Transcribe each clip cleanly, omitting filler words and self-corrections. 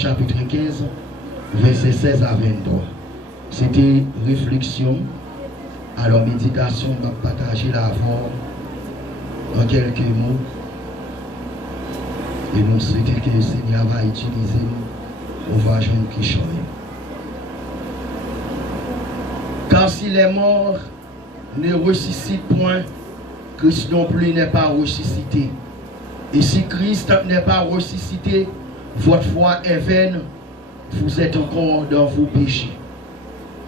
chapitre 15, verset 16 à 23. C'était réflexion. Alors, méditation, on va partager l'avant en quelques mots. Et nous souhaitons que le Seigneur va utiliser nous. On va jouer qui chante. Car si les morts ne ressuscitent point, Christ non plus n'est pas ressuscité. Et si Christ n'est pas ressuscité, votre foi est vaine, vous êtes encore dans vos péchés.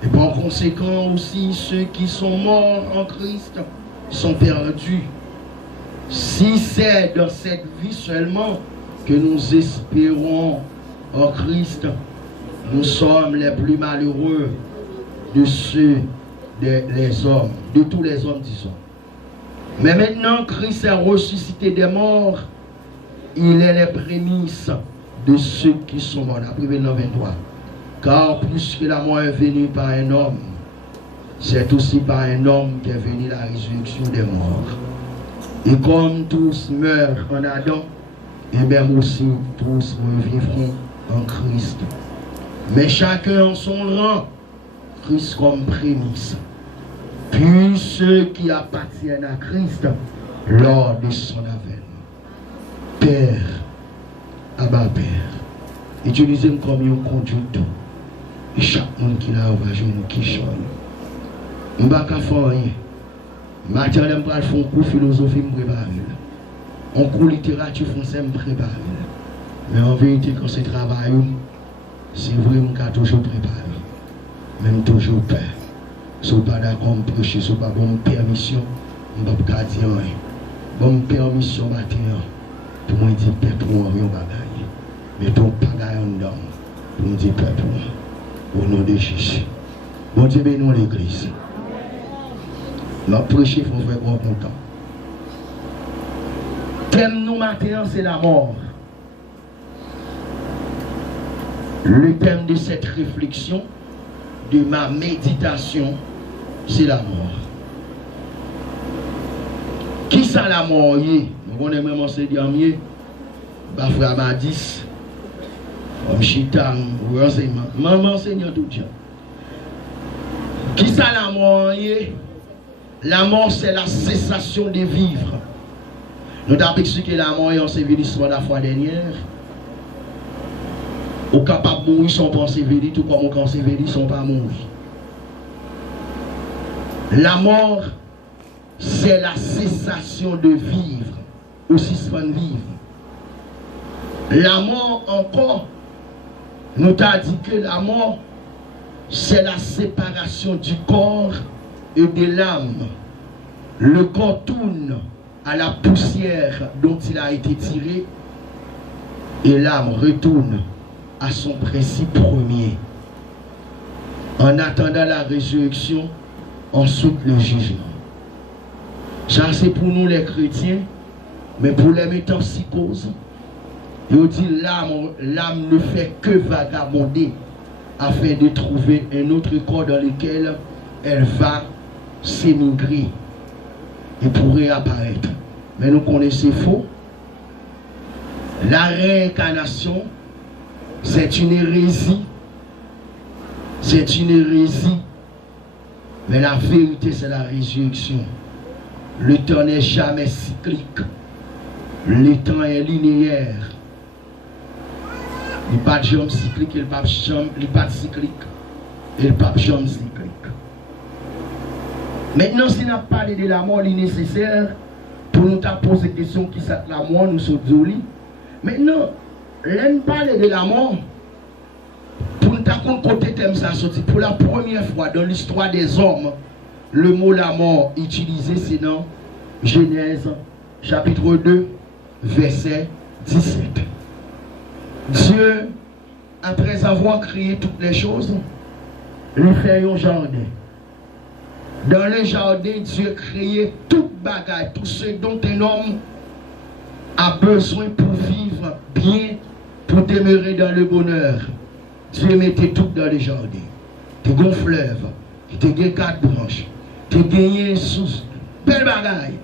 Et par conséquent aussi, ceux qui sont morts en Christ sont perdus. Si c'est dans cette vie seulement que nous espérons en Christ, nous sommes les plus malheureux de ceux des hommes, de tous les hommes, disons. Mais maintenant, Christ est ressuscité des morts, il est les prémices de ceux qui sont morts. Après, verset 23. Car puisque la mort est venue par un homme, c'est aussi par un homme qu'est venue la résurrection des morts. Et comme tous meurent en Adam, et même aussi tous revivront en Christ. Mais chacun en son rang, Christ comme prémisse. Puis ceux qui appartiennent à Christ lors de son avènement. Père, Abba Père, utilisez-moi comme un conducteur. Et chaque monde qui là va jouer nous qui chante. Je ne vais pas faire rien. Maintenant, je vais faire un cours de philosophie, je me prépare. Un cours de littérature française, je me prépare. Mais en vérité, quand c'est travail, c'est vrai que je toujours préparé. Même toujours peur. Si vous n'êtes pas d'accord, je prêcher, si vous n'avez pas bonne permission, je ne vais pas dire rien. Bonne permission matin, pour moi dire père pour moi, rien bagaille. Mais ton bagaille en dedans, pour me dire père pour moi. Au nom de Jésus. Bon Dieu bénisse l'église. Nous prêcher, il faut faire grand content. Thème nous matin, c'est la mort. Le thème de cette réflexion, de ma méditation, c'est la mort. Qui ça la mort? Nous connaissons même ce dernier. Frère Madis. Chita, renseignement. Maman enseigne tout le temps. Qui ça la mort? La mort, c'est la cessation de vivre. Nous avons expliqué la mort et on s'est vu l'histoire la fois dernière. Au capable de mourir sans penser véli, tout comme on s'est véli sans pas mourir. La mort, c'est la cessation de vivre, aussi soin de vivre. La mort encore, nous t'a dit que la mort, c'est la séparation du corps et de l'âme. Le corps tourne à la poussière dont il a été tiré et l'âme retourne à son principe premier. En attendant la résurrection, ensuite le jugement. Ça c'est pour nous les chrétiens, mais pour les métempsychoses, il dit l'âme ne fait que vagabonder afin de trouver un autre corps dans lequel elle va s'émigrer et pour réapparaître. Mais nous connaissons faux. La réincarnation, c'est une hérésie. C'est une hérésie. Mais la vérité, c'est la résurrection. Le temps n'est jamais cyclique. Le temps est linéaire. Il n'y a pas de jambe cyclique, il n'y a pas de cyclique. Et le pape jambe cyclique. Maintenant, si nous parlons de la mort, il est nécessaire pour nous poser des questions qui sont la mort, nous sommes jolis. Maintenant, l'on parle de la mort, pour nous côté thème ça sorti. Pour la première fois dans l'histoire des hommes, le mot la mort utilisé, c'est dans Genèse chapitre 2, verset 17. Dieu, après avoir créé toutes les choses, lui fait un jardin. Dans le jardin, Dieu créait toute bagaille, tout ce dont un homme a besoin pour vivre bien, pour demeurer dans le bonheur. Dieu mettait tout dans le jardin. Tu as un fleuve, tu as 4 branches, tu as gagné sous belle bagaille.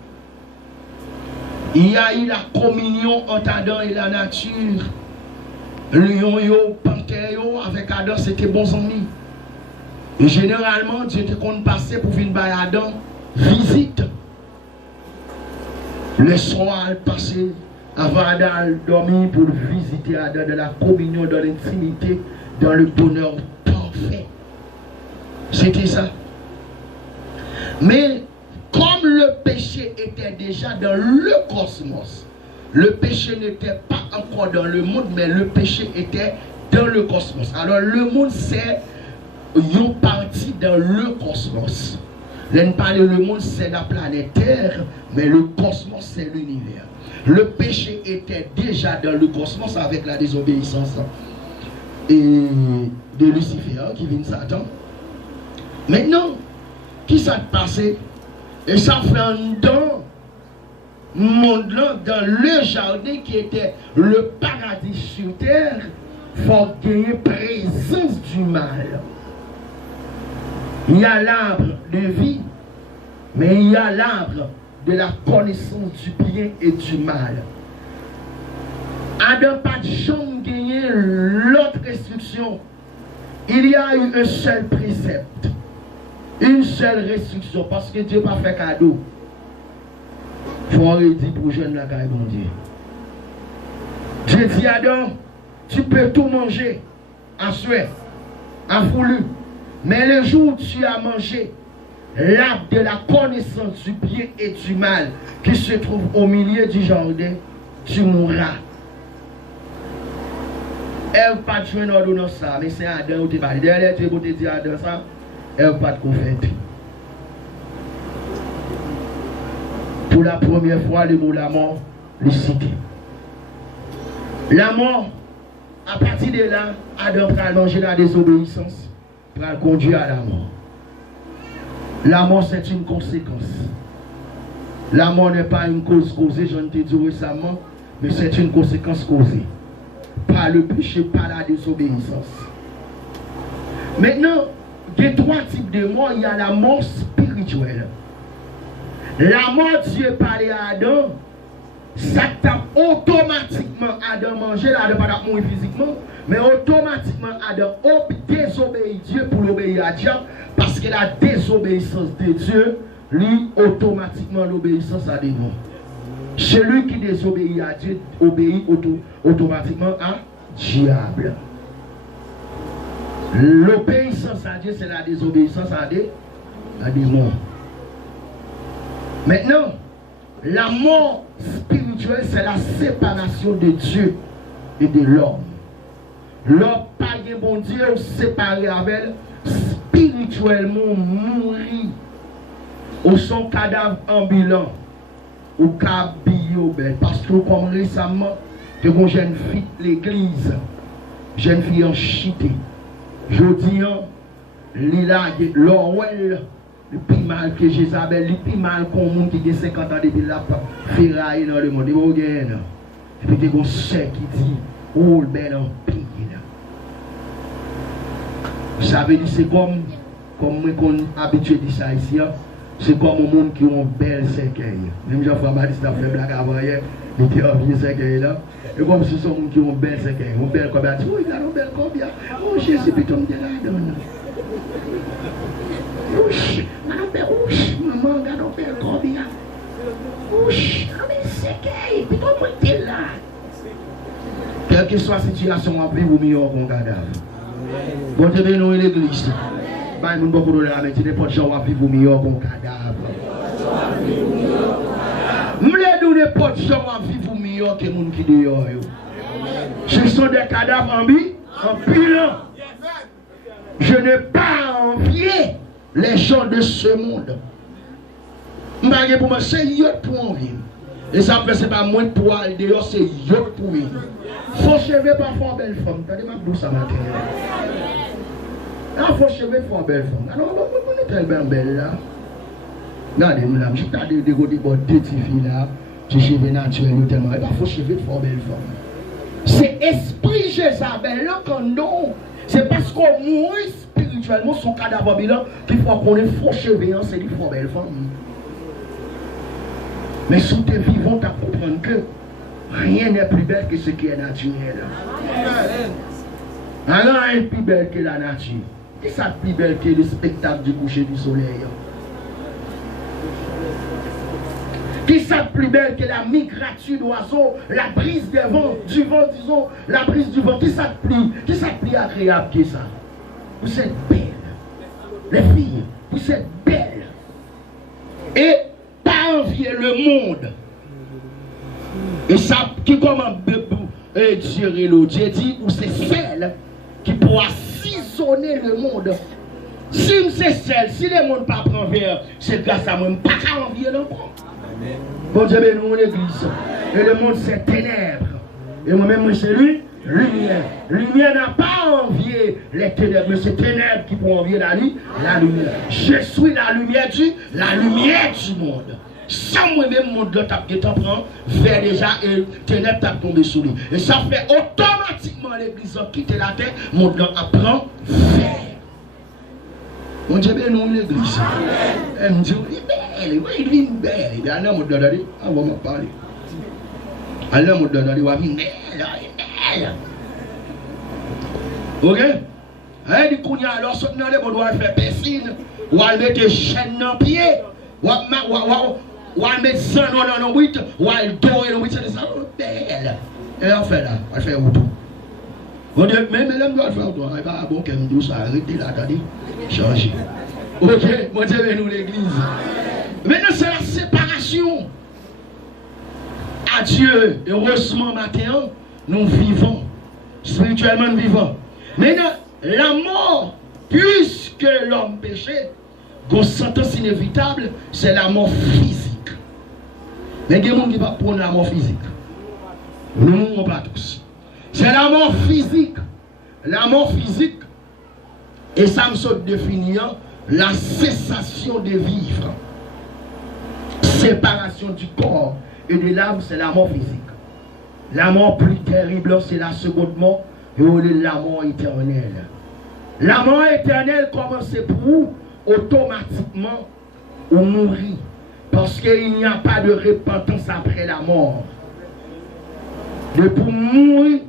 Il y a eu la communion entre Adam et la nature. Lion, yo, panthère, yo, avec Adam, c'était bons amis. Et généralement, Dieu te compte passer pour venir à Adam, visite. Le soir passé, avant Adam dormir pour visiter Adam dans la communion, dans l'intimité, dans le bonheur parfait. C'était ça. Mais comme le péché était déjà dans le cosmos, le péché n'était pas encore dans le monde, mais le péché était dans le cosmos. Alors le monde c'est une partie dans le cosmos. L'on parle le monde c'est la planète Terre, mais le cosmos c'est l'univers. Le péché était déjà dans le cosmos avec la désobéissance et de Lucifer qui vient de Satan. Maintenant, qui s'est passé? Et ça fait un temps, monde là, dans le jardin qui était le paradis sur terre, il faut gagner présence du mal. Il y a l'arbre de vie, mais il y a l'arbre de la connaissance du bien et du mal. Adam pas de jambe gagner l'autre restriction. Il y a eu un seul précepte. Une seule restriction, parce que Dieu n'a pas fait cadeau. Il faut dire pour jeune la caille, bon Dieu. Dieu dit Adam, tu peux tout manger à souhait, à voulu. Mais le jour où tu as mangé l'arbre de la connaissance du bien et du mal qui se trouve au milieu du jardin, tu mourras. Elle n'a pas de jouer une ordonnance ça, mais c'est Adam qui t'a parlé. Derrière, Dieu te dit Adam ça. Elle n'a pas de conflit. Pour la première fois, le mot la mort, le cité. La mort, à partir de là, Adam va manger la désobéissance, va conduire à la mort. La mort, c'est une conséquence. La mort n'est pas une cause causée, je ne t'ai dit récemment, mais c'est une conséquence causée. Par le péché, par la désobéissance. Maintenant, il y a trois types de mort. Il y a la mort spirituelle. La mort, Dieu parlait à Adam, ça tape automatiquement Adam manger, Adam pas mourir physiquement, mais automatiquement Adam désobéit Dieu pour l'obéir à Dieu, parce que la désobéissance de Dieu, lui, automatiquement l'obéissance à démon. Celui qui désobéit à Dieu obéit automatiquement à diable. L'obéissance à Dieu, c'est la désobéissance à démon. Maintenant, la mort spirituelle, c'est la séparation de Dieu et de l'homme. L'homme, pas de bon Dieu, séparé avec spirituellement mourir au son cadavre ambulant, au cabillot. Parce que comme récemment, de mon jeune fille l'église, jeune fille en chité. Je dis, l'Orwell, le plus mal que Jézabel, le plus mal qu'on monde qui a 50 ans depuis la ferraille dans le monde. Et puis, il y a un sœur qui dit, oh, le bel empire. Ça veut dire, c'est comme on habitué de ça ici, c'est comme un monde qui a une belle cercueil. Même Jean-François Baptiste a fait blague avant hier, il était en vieux cercueil là. Et comme si c'est un monde qui a une belle cercueil, une belle combien. Oh, il a une belle combien. Oh, Jésus, puis tombe de là-dedans. Ouch, maman, regarde un bel combien. Ouch, un bel cercueil, puis tombe de là. Quelle que soit la situation, on va vivre mieux qu'on cadavre. Bon Dieu, nous l'église. Bah, nous beaucoup de la métier, n'importe gens va vivre mieux qu'on cadavre. Nous n'importe gens va vivre mieux que les gens qui dehors. Ce sont des cadavres en bilan. Je n'ai pas envié les gens de ce monde. Mais pour moi, c'est yot pour envier. Et ça fait c'est pas moins de poil dehors, c'est yot pour lui. Faut cheveux pas faire belle femme. T'as dit ma bouche à matin. Ah, faut cheveux faire belle femme. Alors, on est tellement belle là. Regardez, madame, je t'ai dit de deux petites filles là. Tu cheveux naturels tellement. Il faut cheveux faire belle femme. C'est esprit Jézabel là quand non. C'est parce qu'on mourit spirituellement son cadavre bilan qu'il faut qu'on ait faux cheveux, c'est du fort belle femme. Mais sous tes vivants, tu comprends que Rien n'est plus belle que ce qui est naturel. Alors, rien n'est plus belle que la nature. Qui ça plus belle que le spectacle du coucher du soleil? Qui ça plus belle que la migration d'oiseaux, la brise des vents, du vent, disons, la brise du vent? Qui ça plus agréable que ça? Vous êtes belles. Les filles, vous êtes belles. Et pas envier le monde. Et ça, qui comment gérer l'autre? J'ai dit, ou c'est celle qui pourra assaisonner le monde. Si c'est celle, si le monde pas prend vers, c'est grâce à moi, pas qu'à envier encore. Bon Dieu, nous, l'église. Et le monde, c'est ténèbres. Et moi-même, c'est lui, lumière. Lumière n'a pas envié les ténèbres, mais c'est ténèbres qui pourront envier la lumière. Je suis la lumière du monde. Sans moi-même, mon Dieu tape qui t'en prend, vers déjà et ténèbres tape tomber sur lui. Et ça fait automatiquement l'église quitter la terre, mon Dieu apprend vers. Mon Dieu, nous l'église. Elle me dit, il est belle. Il est belle. Mon Dieu, on va m'en parler. Alors, mon Dieu, il va venir belle. Ok? Elle dit qu'on y a alors, soutenant les mots, on doit faire piscine, on va mettre des chaînes dans le pied, on va mettre ça dans le 8, on va dorer le 8, c'est ça, belle. Et on fait là, on fait où tout. On dit, mais l'homme doit faire toi, il va bon qu'elle me dise, arrêtez là, attendez, changer. Ok, mon Dieu, nous l'église. Maintenant, c'est la séparation. Adieu, heureusement, matin, nous vivons, spirituellement nous vivons. Maintenant, la mort, puisque l'homme péché, une sentence inévitable, c'est la mort physique. Mais il y a des gens qui ne vont pas prendre la mort physique. Nous ne mourrons pas tous. C'est la mort physique. La mort physique, et ça me saute définir la cessation de vivre. Séparation du corps et de l'âme, c'est la mort physique. La mort plus terrible, c'est la seconde mort, et la mort éternelle. La mort éternelle commence pour vous, automatiquement, ou mourir. Parce qu'il n'y a pas de repentance après la mort. De pour mourir,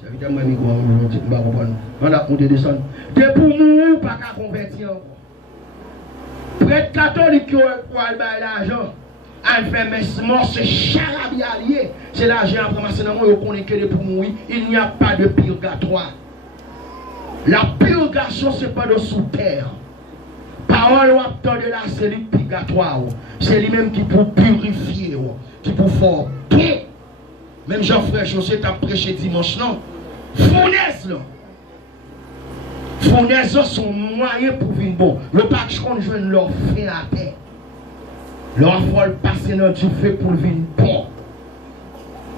ça veut dire que je ne vais pas comprendre. On a compté descendre. De pour mourir, pas qu'à convertir encore. Prêtre catholique qui a l'argent, elle fait mes morts, c'est charabia allié. C'est l'argent après ma sénat, on connaît que pour mourir. Il n'y a pas de purgatoire. La purgation, ce n'est pas de sous terre. Parole ou acteur de la c'est le purgatoire. C'est lui-même qui peut purifier, qui peut faire bon. Même Jean-Frère José t'a prêché dimanche, non? Fournaise, là. Fournaise sont moyens pour venir bon. Le patch qu'on joue leur fin à terre. Leur faut le passer dans du fait pour venir bon.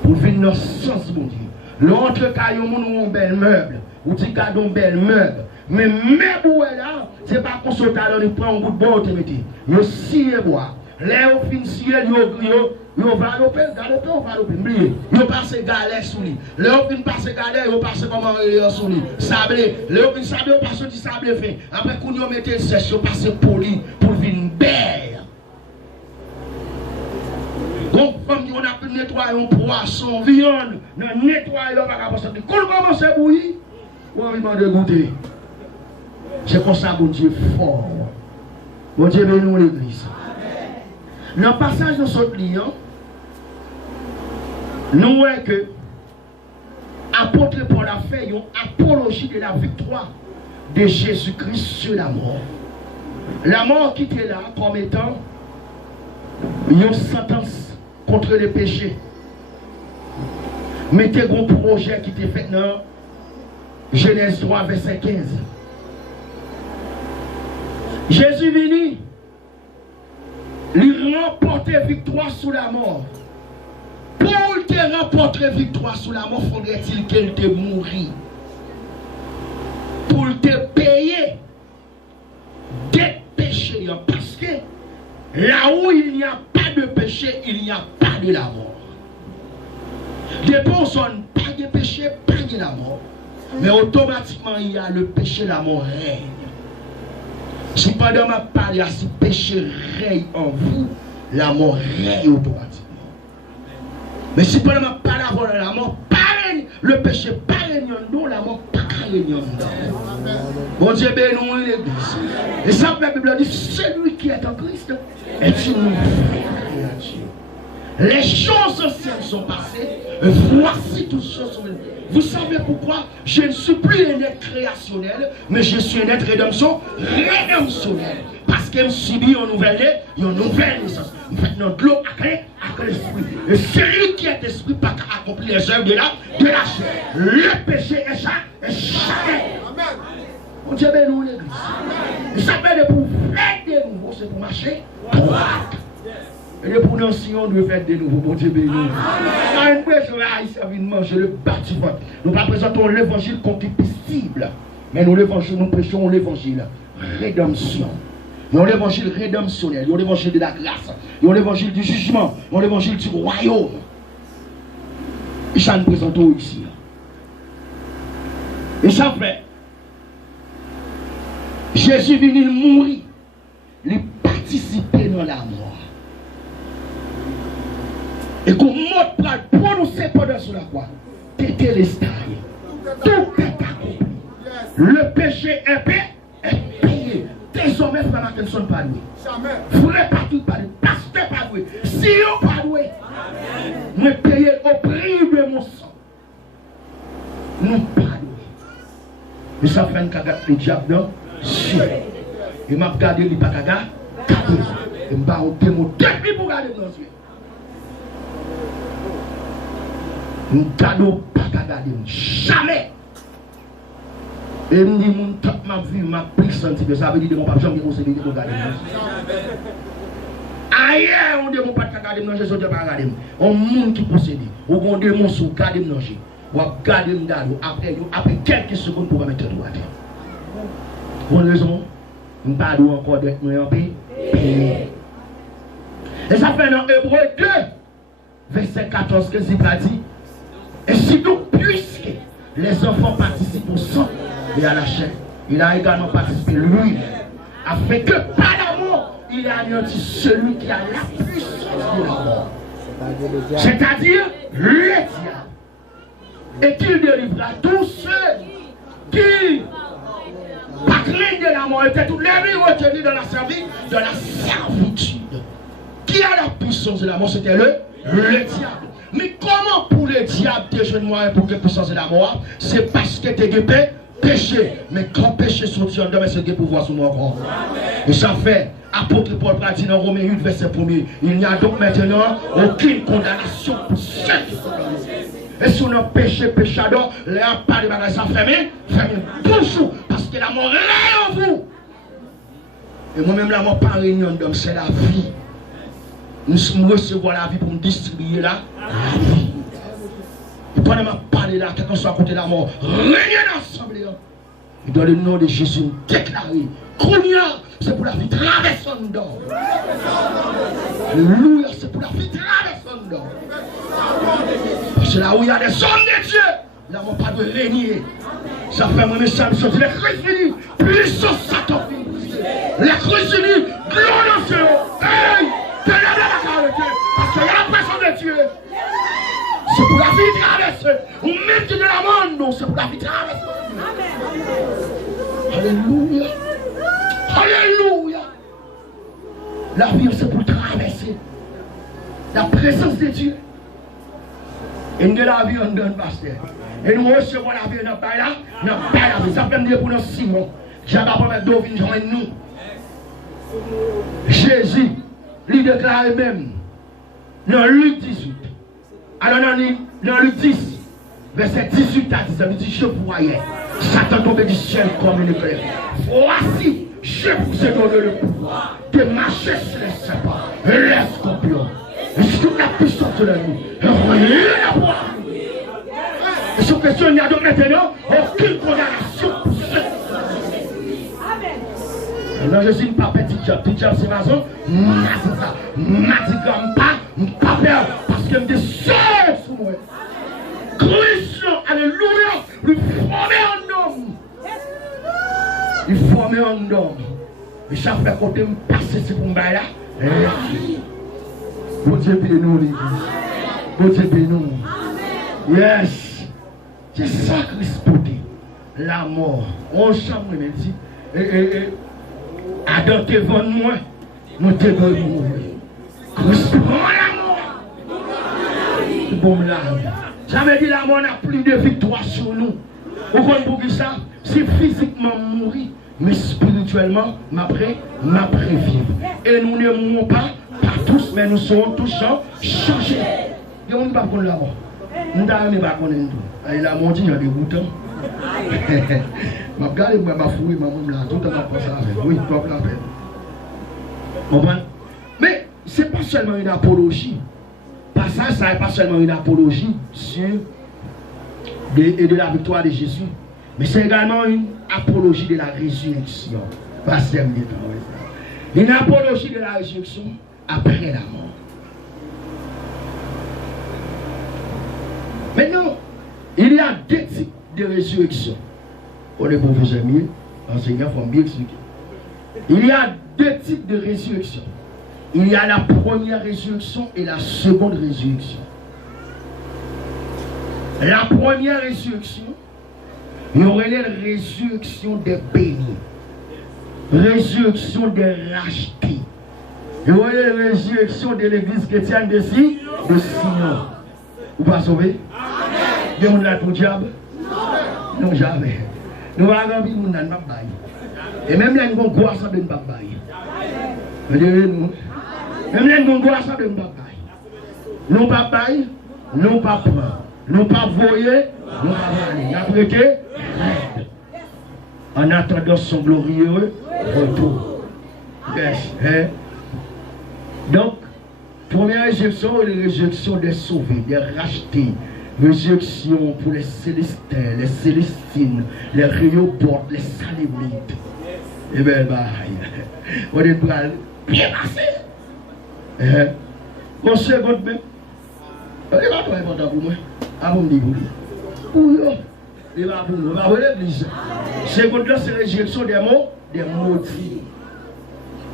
Pour venir dans le sens, bon Dieu. L'autre caillou, on a un bel meuble. Ou dit qu'il y a un bel meuble. Mais même où elle là, c'est pas qu'on saute à l'on prend un bout de bois, tu mettez. Yo scie bois. Là, au fin scie, yo va l'opé, on va l'opé, oubliez. Yo passe galère sous lui. Là, au fin passe galère, yo passe comment sous lui. Sablé. Là, au fin sablé, on passe du sablé fin. Après, quand yo mettez le sèche, yo passe poli pour venir belle. Donc, comme on a pu nettoyer un poisson, viande, nettoyer le vagabond, quand on commence à bouillir, on va demander de goûter. C'est comme ça, bon Dieu, fort. Bon Dieu, bénis l'église. Dans le passage de ce client, nous voyons que l'apôtre Paul a fait une apologie de la victoire de Jésus-Christ sur la mort. La mort qui était là comme étant une sentence contre le péché. Mettez un projet qui était fait dans Genèse 3, verset 15. Jésus venu, lui remporter victoire sur la mort. Pour te remporter victoire sur la mort, faudrait-il qu'elle te mourit. Pour te payer des péchés. Parce que là où il n'y a pas de péché, il n'y a pas de la mort. Des personnes, pas de péché, pas de la mort. Mais automatiquement, il y a le péché, la mort règne. Si pendant ma parole, si le péché règne en vous, la mort règne automatiquement. Mais si pendant ma parole, la mort parraine, le péché parraine, non, la mort parraine. Bon Dieu, bénis l'église. Et ça, la Bible dit, celui qui est en Christ est une nouvelle créature. Les choses anciennes sont passées, voici toutes choses sont venues. Vous savez pourquoi je ne suis plus un être créationnel, mais je suis un être rédemptionnel. Parce qu'elle subit une nouvelle naissance. Maintenant, de l'eau à l'esprit. Et celui qui est esprit pas accomplir les œuvres de la chair. Le péché est jamais. Mon Dieu bénit l'église. Et ça fait de pour faire de nouveau, c'est pour marcher droite. Et pour nous, si on doit faire de nouveau, mon Dieu béni. Quand une personne a envie de manger le bâtiment, nous présentons l'évangile concupiscible. Mais nous prêchons l'évangile rédemption. Nous l'évangile rédemptionnel, nous l'évangile de la grâce, nous l'évangile du jugement, nous l'évangile du royaume. Et ça nous présentons ici. Et ça fait, Jésus venu mourir, il participer dans la mort. Et qu'on monte pour le prononcer pendant sur la croix. T'étais les stars. Tout est accompli. Le péché est payé. Désormais, frère Martin ne sont pas doués. Frère partout pas doué. Pasteur pas doué. Si on pas doué. Nous payons au prix de mon sang. Nous pas doué. Et ça fait un cagate le diable dans le et m'a regardé les patagas. Et m'a ôté mon depuis pour regarder dans les yeux. Nous n'avons pas regardé jamais. Et nous disons, toute ma vie, ma plus senti que ça veut dire que mon papa jamais conseillé de regarder. Ailleurs, on ne demande pas de regarder manger, je ne pas regarder. On monde qui possède. On demande sur regarder manger. On regarder après quelques secondes pour mettre tout à terre. Pour une raison, nous ne parlons pas encore d'être nous en paix. Et ça fait dans Hébreu 2, verset 14, que c'est dit. Et si donc, puisque les enfants participent au sang et à la chair, il a également participé lui, afin que par la mort, il a anéanti celui qui a la puissance de la mort. C'est-à-dire le diable. Et qu'il délivra tous ceux qui, par crainte de la mort, étaient tous les vies retenus dans la servitude. Qui a la puissance de la mort? C'était le diable. Mais comment pour le diable te jeune moyen pour que puissance de la mort? C'est parce que tu es péché. Mais quand péché sortit en demain, c'est que pouvoir sur mon corps. Et ça fait, apôtre Paul a dit dans Romains 8, verset 1er, il n'y a donc maintenant aucune condamnation pour ceux qui sont dans le Et si on a péché, péchador, là, pas de bagages à fermer toujours, parce que la mort est en vous. Et moi-même, la mort pas réunion d'homme, c'est la vie. Nous recevons la vie pour nous distribuer la vie. Et pendant que je parle là, quelqu'un soit à côté de la mort, régnez ensemble. Et dans le nom de Jésus, nous déclarons, c'est pour la vie traversante d'or. Alléluia, c'est pour la vie traversante d'or. Parce que là où il y a des hommes de Dieu, là où pas de régner. Ça fait mon message, les Christ unis, puissance Satan. Les Christ unis, glorieux. Hey! Parce qu'il y a la personne de Dieu. C'est pour la vie traversée. Ou même de la monde, non, c'est pour la vie traversée. Alléluia. Alléluia. La vie, c'est pour traverser la présence de Dieu. Et de la vie, on donne pasteur. Et nous recevons la vie dans le bail là. Ça fait me dire pour nous Simon. J'ai pas promis de joindre nous. Jésus. Il déclare même dans Luc 18. Alors dans Luc 10, verset 18 à 19, il dit, je voyais Satan tomber du ciel comme une éclair. Voici, je vous ai donné le pouvoir de marcher sur les serpents et les scorpions. Et sur la puissance de la nuit, rien à voir. Et sur question, il n'y a donc maintenant aucune condamnation pour ceux. Non, je suis pas petit diable c'est ma zone. M'a dit comme pas peur, parce que je me sors sous moi. Christ, alléluia, il forme un homme. Il forme un homme. Et chaque fois qu'on me passe, c'est pour me bailler là. Bon Dieu, bénis nous l'église. Côté de nous. Yes. C'est ça Christ porté. La mort. On chante, même dit. Adam te vend moi. Nous te vendons mourir. Christ prend la mort. Bon là. J'avais dit la mort n'a plus de victoire sur nous. Vous comprenez pour ça? C'est physiquement mourir, mais spirituellement, m'après vivre. Et nous ne mourrons pas tous, mais nous serons tous changés. Et on ne va pas connaître la mort. Nous ne va pas connaître tout. Et la mort, il y a des boutons. Je regarde, je fouille, je là, tout le temps pour ça. Oui, toi, la peine. Comprenez? Mais ce n'est pas seulement une apologie. Ça n'est pas seulement une apologie sur de la victoire de Jésus, mais c'est également une apologie de la résurrection. Une apologie de la résurrection après la mort. Maintenant, il y a deux types de résurrection. On est professeur mieux, enseignant, il faut bien expliquer. Il y a deux types de résurrection. Il y a la première résurrection et la seconde résurrection. La première résurrection, il y aurait la résurrection des bénis, résurrection des rachetés. Il y aurait la résurrection de l'église chrétienne de Sion. Vous pas sauvé? Amen. Vous êtes pour diable? Non, jamais. Nous allons gagner nous n'avons pas bail. Et même là, nous avons quoi ça de ne pas bail. Même là, nous avons quoi ça de ne pas bail. Nous pas bail, nous pas prendre. Nous pas voyer, nous pas aller. Nous avons été en attendant son glorieux retour. Yes. Donc, première résurrection, la résurrection des sauvés, des rachetés. Résurrection pour les célestins, les célestines, les réoportes, les salémites. Et bien, on est bien passé. Mon second même. Il va pas important pour moi. Avant de dire pour vous. Il va pour nous. Il va pour l'église. Second là, c'est la résurrection des mots, des maudits.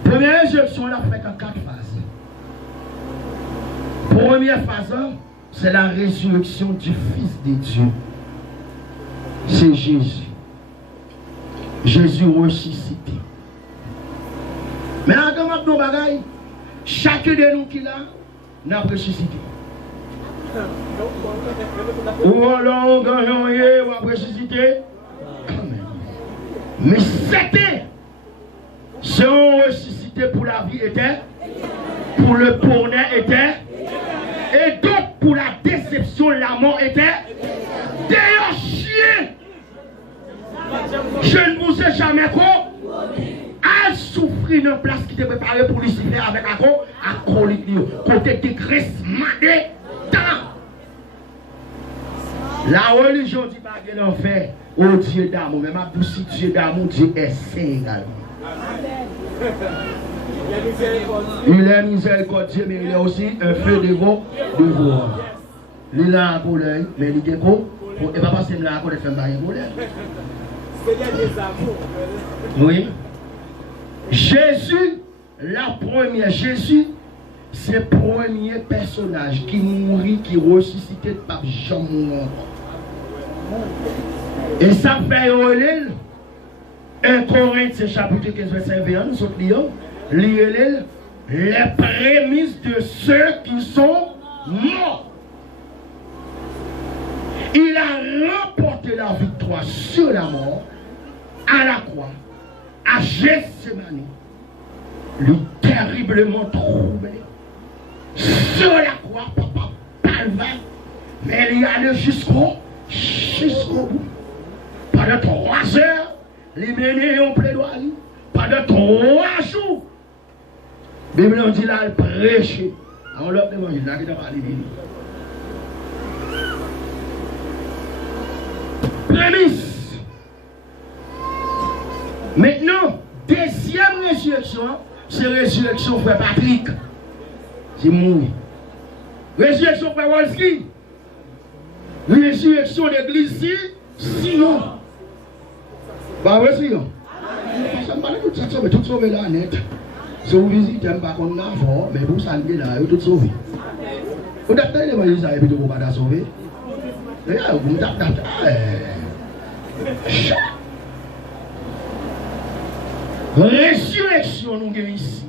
Première résurrection, on l'a fait en 4 phases. Première phase, c'est la résurrection du Fils de Dieu. C'est Jésus. Jésus ressuscité. Mais encore maintenant, bagaille, chacun de nous qui l'a, n'a ressuscité. Ou alors, on a ressuscité. Mais c'était, si on ressuscité pour la vie était, pour le bonheur était, et donc pour la déception, la mort était, d'ailleurs chien. Je ne vous ai jamais à souffrir dans place qui était préparée pour Lucifer avec un colique, côté de Christ, madé, temps. La religion dit pas qu'elle en fait au Dieu d'amour, mais ma douce Dieu d'amour, Dieu est saint également. Il est miséricordieux, mais il est aussi un feu de devoir. Il est là pour l'œil, mais il est pour. Et pas parce qu'il est là pour le faire pour l'œil. Oui. Jésus, la première, Jésus, c'est le premier personnage qui mourit, qui ressuscité de pape Jean Moulin. Et ça fait relève 1 Corinthiens chapitre 15, verset 21, nous sommes lire les prémices de ceux qui sont morts. Il a remporté la victoire sur la mort à la croix, à Gethsémani, lui terriblement troublé. Sur la croix, papa, palva, mais il est allé jusqu'au bout. Pendant 3 heures, les menés ont plaidoyer. Pendant 3 jours, la Bible nous dit là, elle prêche. On l'a demandé, là, qui n'a pas dit. Prémisse. Maintenant, deuxième résurrection, c'est la résurrection frère Patrick. C'est mourir. Résurrection frère Wolski. Résurrection d'église Sion. Bah oui, Sion. Ça me parle de tout ça, mais tout sauvé là, net. Si vous visitez, je ne sais pas qu'on a fort, mais vous savez là, vous tout sauvé. Vous avez l'évangile, ça, et puis vous pas sauver. Vous résurrection, nous avons ici.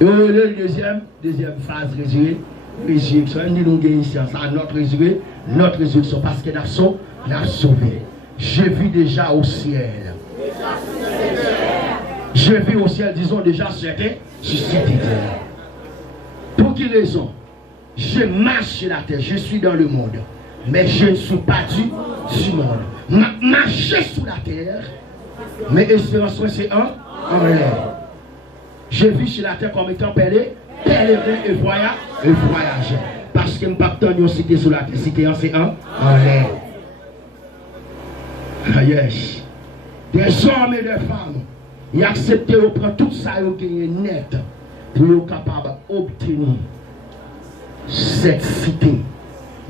Le deuxième phase, résurrection, nous avons ici. Ça, notre résurrection, parce que nous avons sauvé. Je vis déjà au ciel. Je vis au ciel, disons déjà sur cette terre. Pour quelle raison? Je marche sur la terre, je suis dans le monde, mais je ne suis pas du monde. Marcher sur la terre, mais espérance, c'est en l'air. Je vis sur la terre comme étant pèlerin et voyageur. Parce que je ne peux pas tenir cité sur la terre, cité c'est en l'air. Yes. Des hommes et des femmes, ils acceptent de prendre tout ça et gagner net pour être capable d'obtenir cette cité.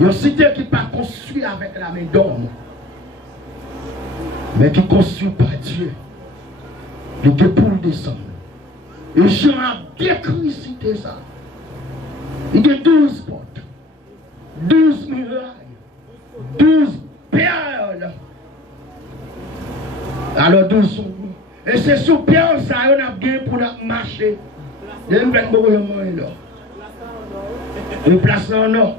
Une cité qui n'est pas construite avec la main d'homme, mais qui est construite par Dieu. Et que pour descendre. Et Jean a décrit cité ça. Il y a 12 portes, 12 murailles, 12 perles. Alors 12 sont. Et c'est sous perles ça on a bien pour marcher. Il y a beaucoup de moyens là. Une place en or.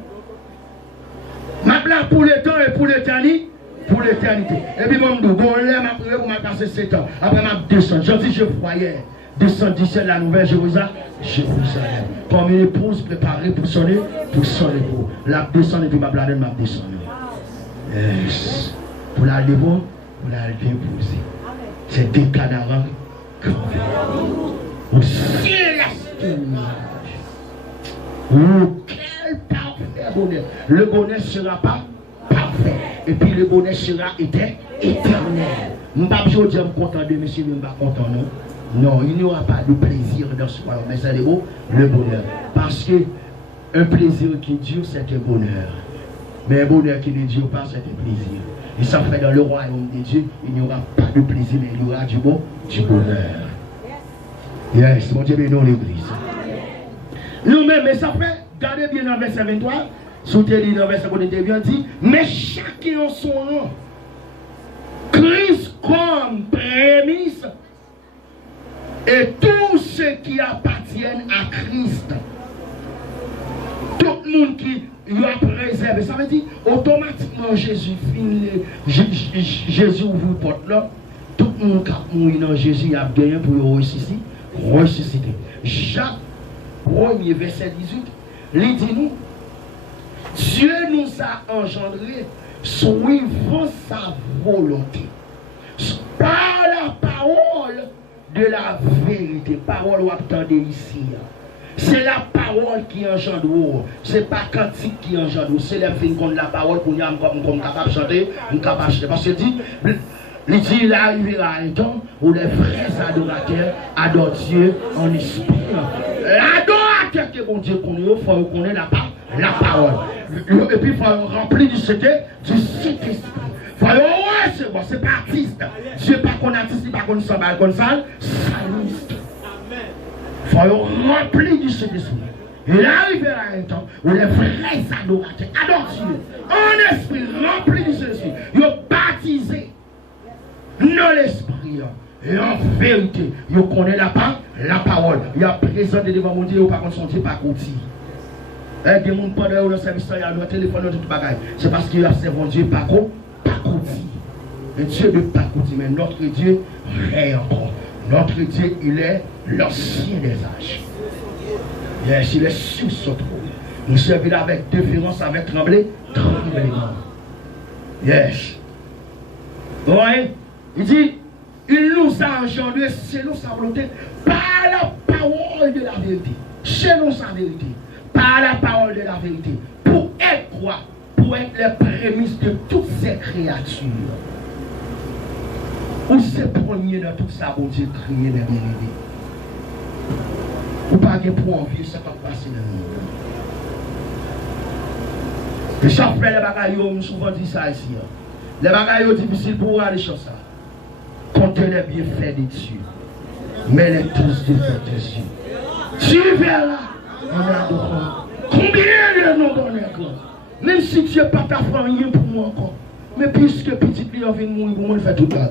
Ma place pour le temps et pour l'éternité. Pour l'éternité. Et puis, mon Dieu, bon, là, ma prière pour m'a passé 7 ans. Après, ma descendre. Je dis, je voyais. Descendre d'ici la nouvelle Jérusalem. Comme une épouse préparée pour son époux. La descendre et puis ma blâme m'a descendre. Yes. Pour la devant, pour la déposer. C'est des cadavres. Au céleste. Quel parfait bonheur. Le bonheur ne sera pas parfait. Et puis le bonheur sera éternel. Je ne vais pas dire content de monsieur, je ne suis pas content, non. Non, il n'y aura pas de plaisir dans ce royaume. Mais c'est le bonheur. Parce que un plaisir qui dure, c'est un bonheur. Mais un bonheur qui ne dure pas, c'est un plaisir. Et ça fait dans le royaume de Dieu, il n'y aura pas de plaisir, mais il y aura du bonheur. Yes, mon Dieu, bénisse l'église. Nous-mêmes, mais ça fait, regardez bien dans le verset 23, sous tes livres, dans le verset 23, bien dit, mais chacun en son nom, Christ comme prémisse, et tous ceux qui appartiennent à Christ, tout le monde qui a préservé, ça veut dire, automatiquement, Jésus finit, Jésus ouvre la porte là, tout le monde qui a mouru dans Jésus a gagné pour ressusciter. Jacques 1er verset 18, il dit nous, Dieu nous a engendrés suivant sa volonté. Par la parole de la vérité. Parole ou attendez ici. C'est la parole qui engendre. Ce n'est pas cantique qui engendre. C'est les films contre la parole pour nous comme capable de chanter, capable de chanter. Parce que il arrivera un temps où les vrais adorateurs adorent Dieu en esprit. L'adorateur que bon Dieu connaît, il faut connaître la parole. Et puis il faut remplir du Saint-Esprit. Il faut recevoir, c'est pas artiste. Dieu n'est pas qu'on artiste, il n'est pas qu'on s'en comme ça. Saliste. Il faut remplir du Saint-Esprit. Il arrivera un temps où les vrais adorateurs adorent Dieu en esprit, remplis du Saint-Esprit. Ils sont baptisés dans l'esprit. Et en vérité, ils connaissent la parole. Ils sont présentés devant mon Dieu, ils ne sont pas consentis par côté. Il y a des gens qui pendant le service, il y a un téléphone, tout bagaille. C'est parce qu'ils observent Dieu par côté. Un Dieu de par côté, mais notre Dieu est encore. Notre Dieu, il est l'ancien des âges. Yes, il est sur son trône. Nous servons avec déférence, avec tremblement. Yes. Ouais. Il dit, il nous a engendrés selon sa volonté par la parole de la vérité. Selon sa vérité. Par la parole de la vérité. Pour être quoi? Pour être les prémices de toutes ces créatures. Ou c'est premier dans tout ça, bon Dieu, créer les vérités. Ou pas de pour envie, ça va passer dans le monde. Et chaque fois, les bagailles, souvent dit ça ici. Les bagailles difficiles pour aller sur ça. Comptez les bienfaits de Dieu. Mais les tous bienfaits de Dieu. Tu verras, on adore Combien de nos bonheurs? Même si tu n'es pas ta famille pour moi encore. Mais puisque petite lui a envie de mourir pour moi, il fait tout ça.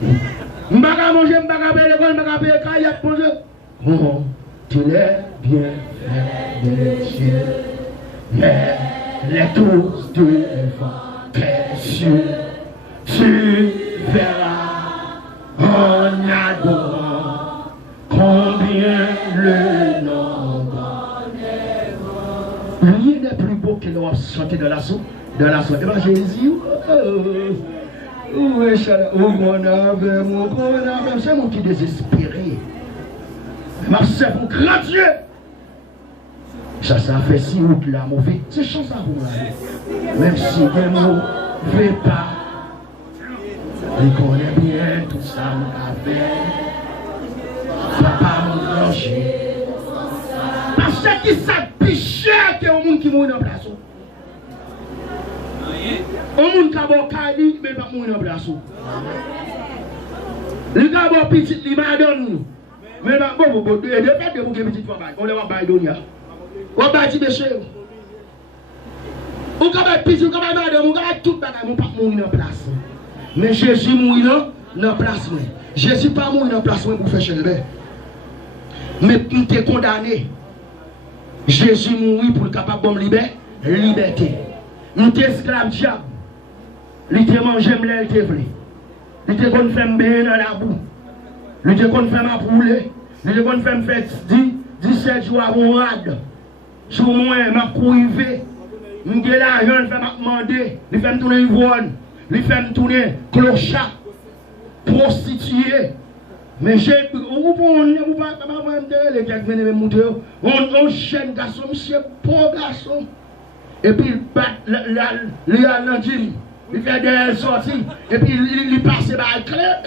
Je ne vais pas manger, je ne vais pas payer l'école, je ne vais pas payer le kayak pour Dieu. Oh, tu l'es bien fait de Dieu. Mais les tous devant tes yeux, tu verras en adorant combien le nombre rien n'est plus beau que l'on chanter dans la soupe. Dans la soupe. Et bien Jésus, c'est mon qui désespéré. Mais c'est pour grand Dieu. Ça fait si haut la mauvais. C'est chance à vous là. Même si des mots ne veulent pas. Il connaît bien tout ça, mon avec. Papa mon danger. Parce que ça piche que au monde qui mourit dans la place. Au monde qui a bon Kali, mais pas mourir dans la place. Le gars bon petit, il m'a donné. Mais pas bon, de fait de vous qui petit fois, on les va bailler donner. On va bailler monsieur. On va petit, on va madame, on va tout bagaille, on pas mourir dans la place. Mais Jésus mourit dans la place. Jésus pas mourir dans la place pour faire chez mais il était condamné. Jésus mourit pour le capable de libérer liberté. Il était esclave diable. Il était mangé, il était volé. Il était qu'on fait bien dans la boue. Il était qu'on fait ma poulet. Il était qu'on fait 17 jours avant rade. Sur moi, ma couivé. Il était là, il fait ma demander. Il fait me tourner ivrogne. Il fait me tourner clochat. Prostitué. Mais j'ai on jeune garçon, monsieur pauvre garçon. Et puis il bat il a dans gym, il fait des sorties, et puis il passe par clair,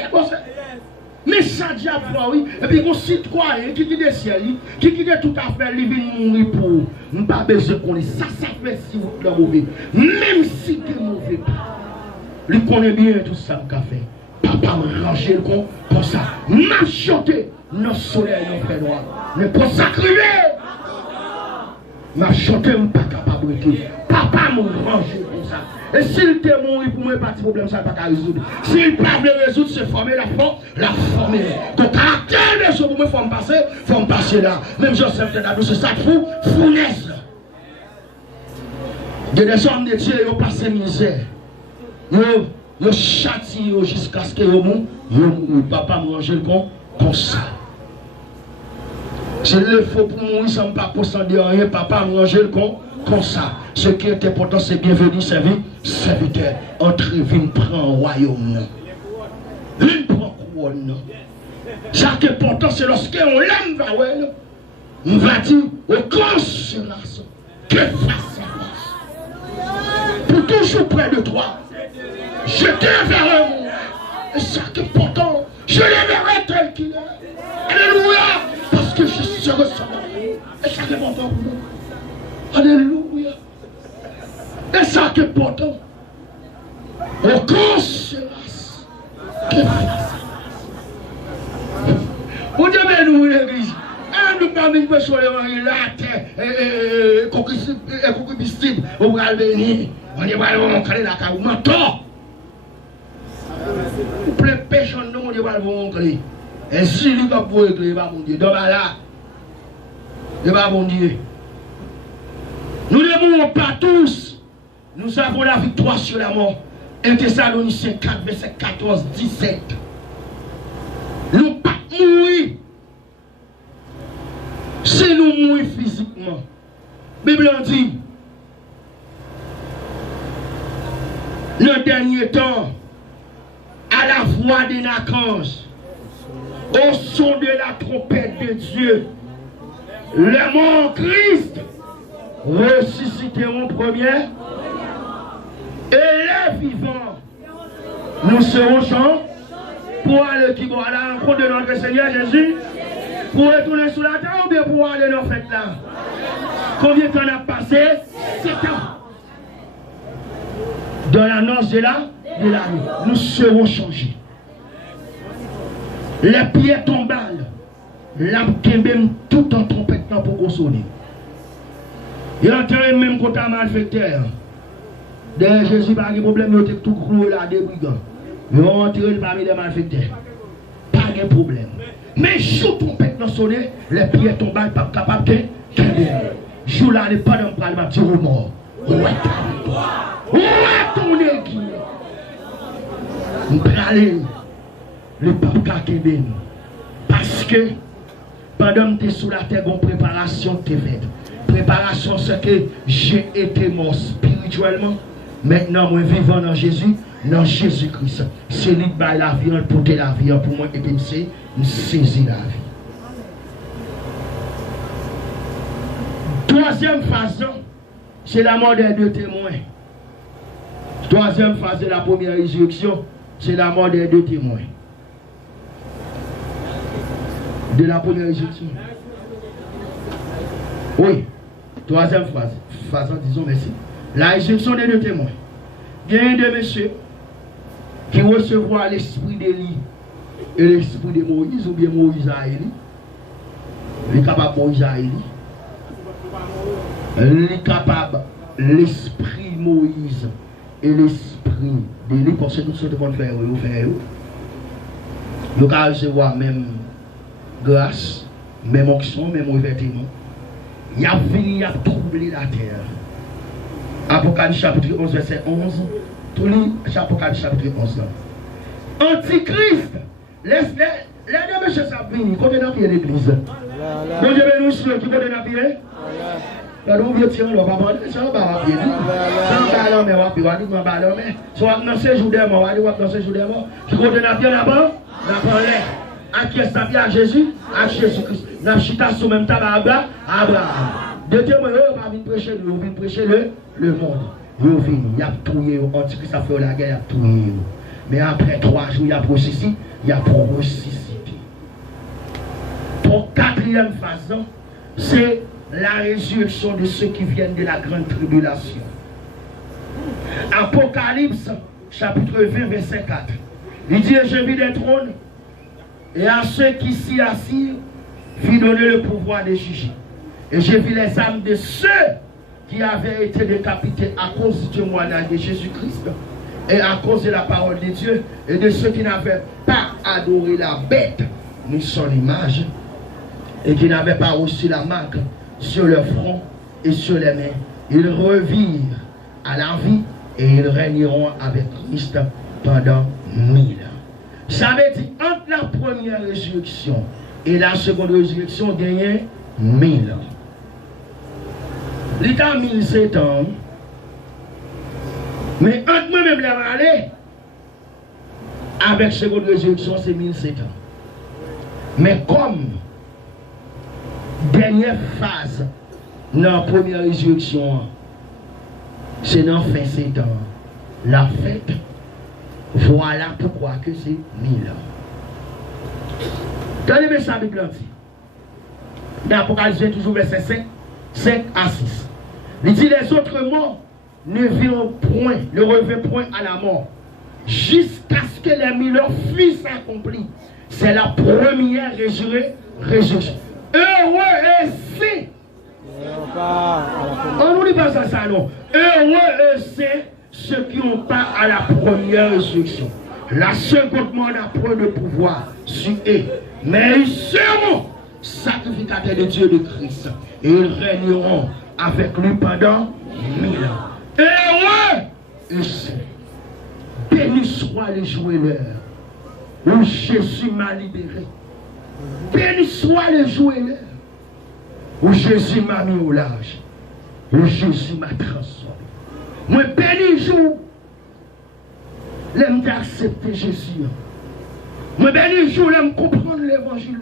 mais ça diable oui, et puis on citoyen qui dit ciel, qui dit tout à fait, il vient mourir pour ne pas besoin qu'on est ça fait si vous êtes mauvais, même si tu es mauvais, il connaît bien tout ça qu'a fait. Papa m'a rangé le con comme ça. M'a chanté nos soleil, nos frères noirs. Mais pour s'acriver, m'a chanté, m'a pas capable de papa m'a rangé comme ça. Et s'il te mourit pour moi, pas de problème, ça n'a pas qu'à résoudre. S'il ne peut pas résoudre, c'est former la forme. Donc, caractère de ce pour moi, il faut me passer là. Même Joseph de c'est ça fou, fournaise. Des hommes de Dieu, ils ont passé misère. Yo châtie jusqu'à ce que yo papa mange le con comme ça. Je le faut pour mourir sans ne pas posséder rien, papa mange le con comme ça. Ce qui est important, c'est bienvenue serviteur. Entrez, viens prendre un royaume. Viens prendre couronne. Ce qui est important, c'est lorsque on l'aime, on va dire au grand sera que face à face. Pour toujours près de toi. Je te verrai, et ça qui est important, je le verrai tel qu'il est. Alléluia, parce que je serai son amour. Et ça qui est important pour nous. Alléluia. Et ça qui est important. Au grand sera que face. Vous devez nous l'église. Un de parmi nous sur la terre, et concupiscible, on va venir. On est pas loin, on va la caille, menton. Vous plein péché en nous, on va vous montrer. Et si lui va vous régler, il va mon Dieu. Donc là, il va mon Dieu. Nous ne mourrons pas tous. Nous avons la victoire sur la mort. 1 Thessaloniciens 4, verset 14, 17. Nous pas mourir. Si nous mourons physiquement. La Bible dit, le dernier temps, à la voix des archanges, au son de la trompette de Dieu, les morts Christ ressusciteront première, et les vivants, nous serons chants pour aller qui vont à la rencontre de notre Seigneur Jésus, pour retourner sur la terre ou bien pour aller dans la fête là. Combien de temps a passé? 7 ans. Dans la noce de la nuit, nous serons changés. Les pierres tombales l'abkembe tout en trompette pour consonner. Il entend même quand un malfaiteur. Derrière Jésus, pas de problème, il était tout cloué là, des brigands. Ils ont enterré parmi les malfaiteurs. Pas de problème. Mais sous trompette dans sonner, les pieds tombent, pas capable de jour là, les pas d'un parlement, tu es mort. Ouais, ton équipe. Nous allons le papa Kébé. Parce que pendant que tu es sous la terre, une préparation t'est faite. Préparation, c'est que j'ai été mort spirituellement. Maintenant, moi vivant dans Jésus, dans Jésus-Christ. C'est lui qui bat la vie, pour la vie, pour moi, et puis je saisis la vie. Troisième façon, c'est la mort des deux témoins. Troisième phase de la première résurrection, c'est la mort des deux témoins. De la première résurrection. Oui. Troisième phase, disons merci. La résurrection des deux témoins. Il y a un de messieurs qui recevra l'esprit d'Élie et l'esprit de Moïse, ou bien Moïse à Élie. Il est capable de Moïse à Élie. Il est capable l'esprit Moïse et l'esprit d'Élie, parce que nous sommes en train de faire. Nous allons recevoir même grâce, même onction, même revêtement. Il a venu, il a troublé la terre. Apocalypse chapitre 11, verset 11. Tout le Apocalypse chapitre 11. Antichrist. Les deux messieurs sont venus. Quand on a pris l'église. Bon Dieu, nous sommes qui vont nous appeler. Nous viens tirer le ballon. Ça va bien. Ça va mais on va dire ballon mais soit dans ce jour de mort, on va dans ce jour de mort. Qui vont nous appeler là-bas. Là-bas. À qui est appelé à Jésus, à Jésus-Christ. Nous chita sur même tabac Abraham. Deux témoins, ils viennent prêcher le monde. Ils viennent, ils ont trouvé, Antichrist a fait la guerre, ils ont trouvé. Mais après 3 jours, il y a ressuscité, il a ressuscité. Pour quatrième façon, c'est la résurrection de ceux qui viennent de la grande tribulation. Apocalypse, chapitre 20, verset 4. Il dit, je vis des trônes. Et à ceux qui s'y assirent, fit donner le pouvoir de juger. Et j'ai vu les âmes de ceux qui avaient été décapités à cause du témoignage de Jésus-Christ et à cause de la parole de Dieu, et de ceux qui n'avaient pas adoré la bête ni son image, et qui n'avaient pas reçu la marque sur le front et sur les mains. Ils revirent à la vie et ils régneront avec Christ pendant 1000 ans. Ça veut dire, entre la première résurrection et la seconde résurrection, gagné 1000 ans. L'état 1007 ans. Mais entre moi-même, les aller, avec la seconde résurrection, c'est 1007 ans. Mais comme dernière phase dans la première résurrection, c'est dans fin 7 ans. La fête. Voilà pourquoi que c'est 1000 ans. Tenez-moi ça, Bible dit. Dans l'Apocalypse, toujours verset 5 à 6. Il dit, les autres morts ne virent point, ne revinrent point à la mort, jusqu'à ce que les 1000 ans fussent accomplis. C'est la première résurrection. Heureux et c'est. On nous dit pas ça, non. Heureux et c'est ceux qui n'ont pas à la première résurrection. La seconde mort n'a point de pouvoir sur eux. Mais ils seront sacrificateurs de Dieu de Christ. Et ils régneront avec lui pendant 1000 ans. Heureux et c'est. Béni soit le joueur où Jésus m'a libéré. Béni soit le joueur où Jésus m'a mis au large. Où Jésus m'a transformé. Moi, béni jour, l'aime d'accepter Jésus. Moi, béni jour, l'aime comprendre l'évangile.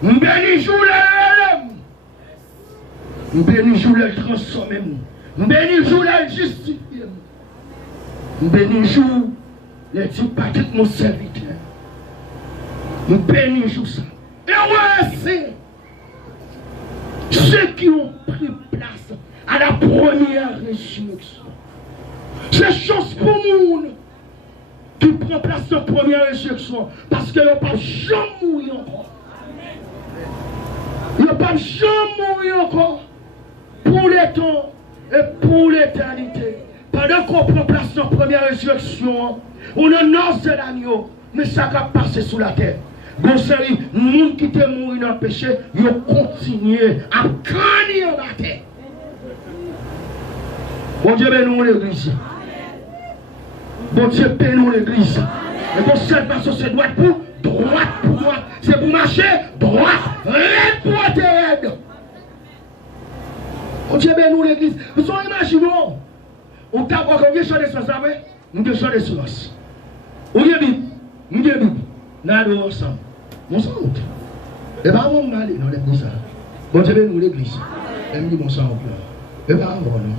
Moi, béni jour, l'aime. Moi, béni jour, l'aime transformer. Moi, béni jour, l'aime justifier. Moi, béni jour, l'aime dire pas tout mon serviteur. Moi, béni jour, ça. Et ouais, c'est ceux qui ont pris place à la première résurrection. C'est chose pour nous qui prend place à la première résurrection parce que n'a pas jamais mouru encore. Il n'y a pas de jamais mourir encore pour les temps et pour l'éternité. Pendant qu'on prend place dans la première résurrection, on annonce de l'agneau, mais ça va passer sous la terre. Bon, série, les gens qui étaient morts dans le péché, ils ont continué à gagner la terre. Bon Dieu, bénis l'église. Bon Dieu, bénis l'église. Et bon, cette façon, c'est droite pour droite. C'est pour marcher droite, raide pour raide. Bon Dieu, bénis l'église. Nous sommes imaginons. On t'a pas combien de choses de silence, savez? Nous devons choses de silence. On y est Bible. Nous y est Bible. Nous allons ensemble. Mon sang route. Et pas mon mal dans l'église. Bon Dieu, bénis l'église. Et nous mon sang route. Et pas mon non.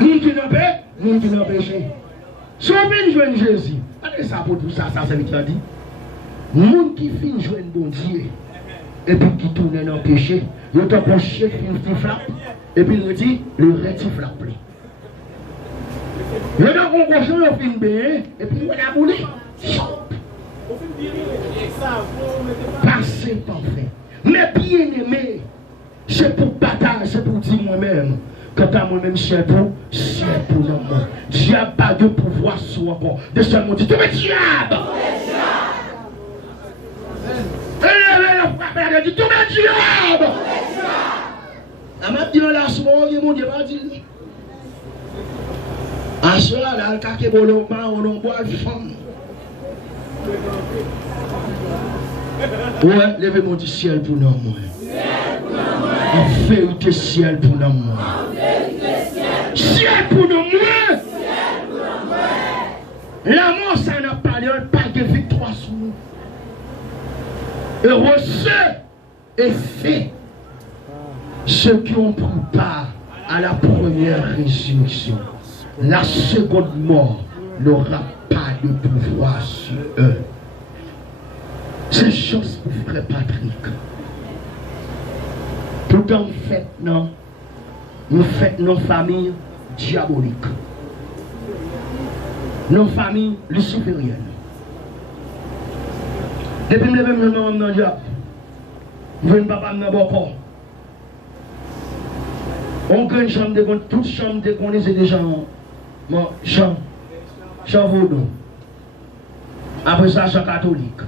Nous qui n'ont pas, nous qui n'ont péché. Si on vient jouer Jésus, allez ça pour tout ça, c'est vite dit. Nous qui finissent jouer bon Dieu, et puis qui tournent dans le péché, ils ont un chef qui frappe, et puis il dit, le rétif frappe. Ils ont un cochon, ils ont fait une baie, et puis ils ont aboulé. Passez parfait. Mais bien aimé, c'est pour bataille, c'est pour dire moi-même. Quant à moi-même, c'est pour moi. Dieu n'a pas de pouvoir sur encore. De seulement dire, tu es diable! Tu es diable! La m'a dit, là, mon Dieu m'a dit. À cela, là, le caquet bolon, on boit le femme. Ouais, levez mon ciel pour nous. En vérité, ciel pour nous. Ciel pour nous. La mort, ça n'a pas de victoire sur nous. Heureux et fait ceux qui ont pris part à la première résurrection. La seconde mort n'aura pas de pouvoir sur eux. C'est chose pour frère Patrick. Tout en fait, non, nous faisons nos familles diaboliques. Nos familles lucifériennes. Depuis que je me lève dans le diable, je ne papa dans le corps. On gagne chambre de toute chambre de qu'on est des gens. Chambre vaudou. Après ça, chambre catholique.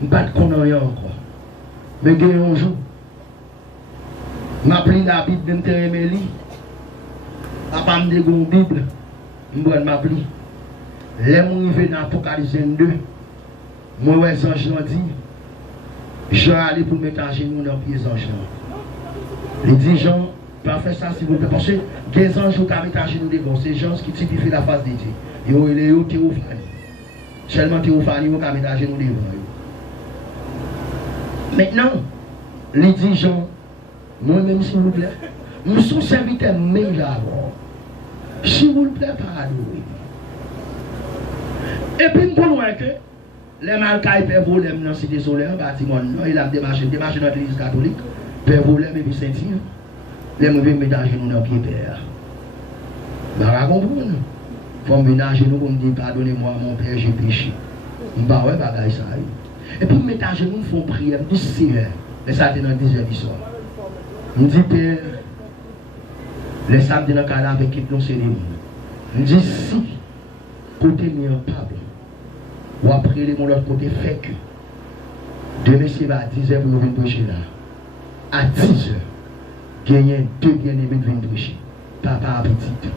Je ne sais pas qu'on a encore. Mais il y a un jour. Je m'appelle la Bible d'Inter Emeli. Papa me dit une Bible. Je m'appelle. Les gens qui viennent dans l'Apocalypse 2. Moi, les anges l'ont dit. Je vais aller pour mettre à genoux dans les pieds des anges. Les 10 gens, pas faire ça s'il vous plaît. Parce que les anges qui mettent à genoux devant, c'est les gens qui typifient la face de Dieu. Ils ont les théophanies. Seulement théophanies, ils ont mis à genoux devant. Maintenant, les 10 gens, moi-même s'il vous plaît, nous sommes serviteurs même d'abord. S'il vous plaît, pas adorer. Et puis, nous voyons que les malcailles peuvent voler dans la cité solaire, bâtiment, il a des machines dans l'église catholique, peuvent voler et puis sentir. Les mauvais mettent à genoux dans le pied père. Vous ne comprenez pas. Il faut me mettre à genoux pour me dire pardonnez-moi, mon père, j'ai péché. Je ne sais pas ça. Et puis, mettre à genoux, il faut prier, je dis Seigneur, et ça c'est dans 10h du soir. Je dis Père, les samedis dans le cadre avec qui nous célébrons. Je dis si, côté mien, Pablo, ou après les mon l'autre côté, fait que, demain c'est à 10h pour venir prêcher là. À 10h, gagner 2 bien-aimés de venir prêcher. Papa petit,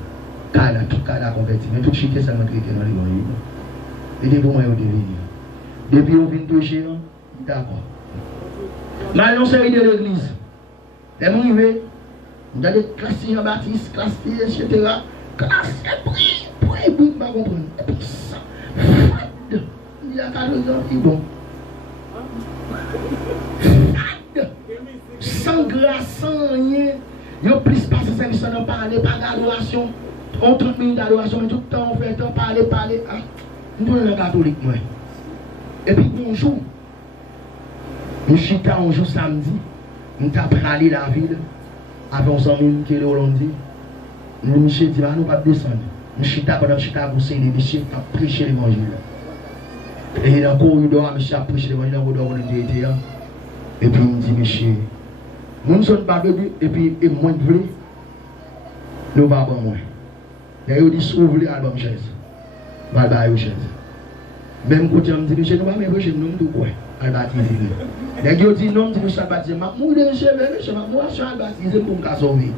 Kala, tout Kala converti, mais tout chiquet ça m'a traité dans les moyens. Et depuis moi, je devenir. Depuis on vient prêcher, d'accord. Maintenant, c'est de l'église. Les gens arrivent, dans les classes Jean-Baptiste, classes, etc. Classe, prie, vous ne comprenez pas. Et puis ça, fade. Il y a 14 ans, il est bon. Fade. Sans grâce, sans rien. Il y a plus passé 500 ans, parler, pas d'adoration. On 30 minutes d'adoration, mais tout le temps on fait temps, parler. Nous sommes catholiques, moi. Et puis bonjour. Nous chita un jour samedi, nous avons allé la ville, avec 100 000 qui est au lundi. Nous, monsieur, dit, nous ne pas descendre. Nous chita pendant chita pour les monsieur a prêché l'évangile. Et dans le corridor, monsieur a prêché l'évangile dans le corridor où nous étions. Et puis, il me dit, monsieur, nous ne sommes pas bébés, et puis, et moins de blé, nous va pas moins. Et il dit, s'ouvre l'album chaise. Mal bas chaise. Même côté, on me dit, monsieur, nous va mettre chez nous, tout quoi. Al baptiser. Les gens disent, non, je suis baptisé. Je suis baptisé pour me sauver.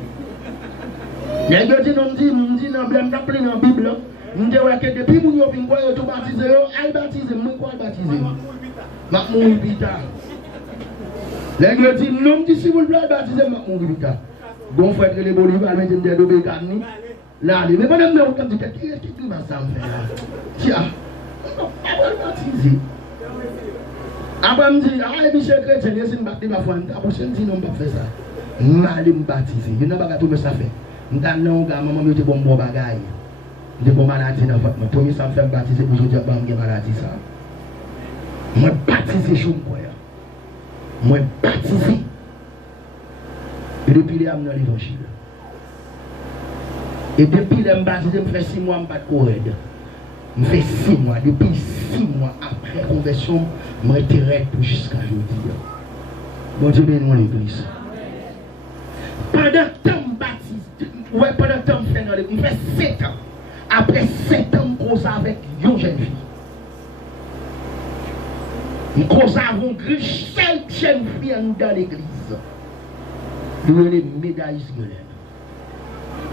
Les gens disent, non, je dis, non, je suis appelé dans la Bible. Je dis, que depuis que je suis tout baptisé, al baptisé, moi, quoi baptisé? Je suis mort vite. Les gens disent, non, je dis, si vous voulez baptiser, je suis mort vite. Bon, frère, les Bolivar, je dis, je suis là, mais madame, je dis, qu'est-ce que ça me fait? Tiens, je suis baptisé. Après, je me dis, ah, monsieur chrétien, je suis baptisé, je me dis, non, je ne fais ça. Je vais me baptiser. Je n'ai pas tout ça fait. Je dis, non, maman, je suis bon bagaille. Je suis bon maladie dans votre. Premier, ça me fait baptiser pour je dis, je suis maladie. Je suis baptisé, je suis baptisé. Et depuis là, je suis dans l'évangile. Et depuis là, je suis baptisé, je fais 6 mois, je ne suis pas courir. Je fais 6 mois. Depuis 6 mois après conversion, je suis resté jusqu'à aujourd'hui. Bon Dieu bénisse l'église. Pendant que je me baptise, pendant que je fais 7 ans. Après 7 ans, je cause avec une jeune fille. Je cause avec une jeune fille dans l'église. Nous avons les médailles.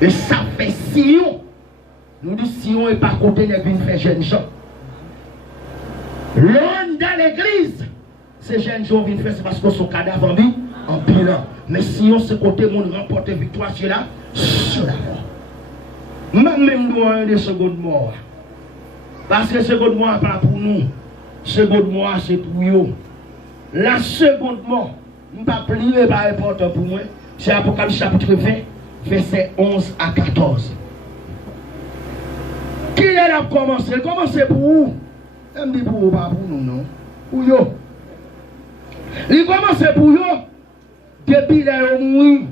Et ça fait Sion. Nous disons Sion n'est pas côté de faire jeunes gens. L'homme dans l'église, ces jeunes gens viennent faire, c'est parce que son cadavre en bilan. Mais Sion, c'est côté mon remporte victoire sur la mort. Même nous avons des secondes morts. Parce que seconde mort pas pour nous. Seconde mort c'est pour eux. La seconde mort, je ne pas plier pas important pour moi. C'est Apocalypse chapitre 20, verset 11 à 14. Qui est là pour commencer? Il commence pour vous. Il me dit pour vous, pas pour nous, non. Pour vous. Il commence pour vous. Depuis là, il mourit.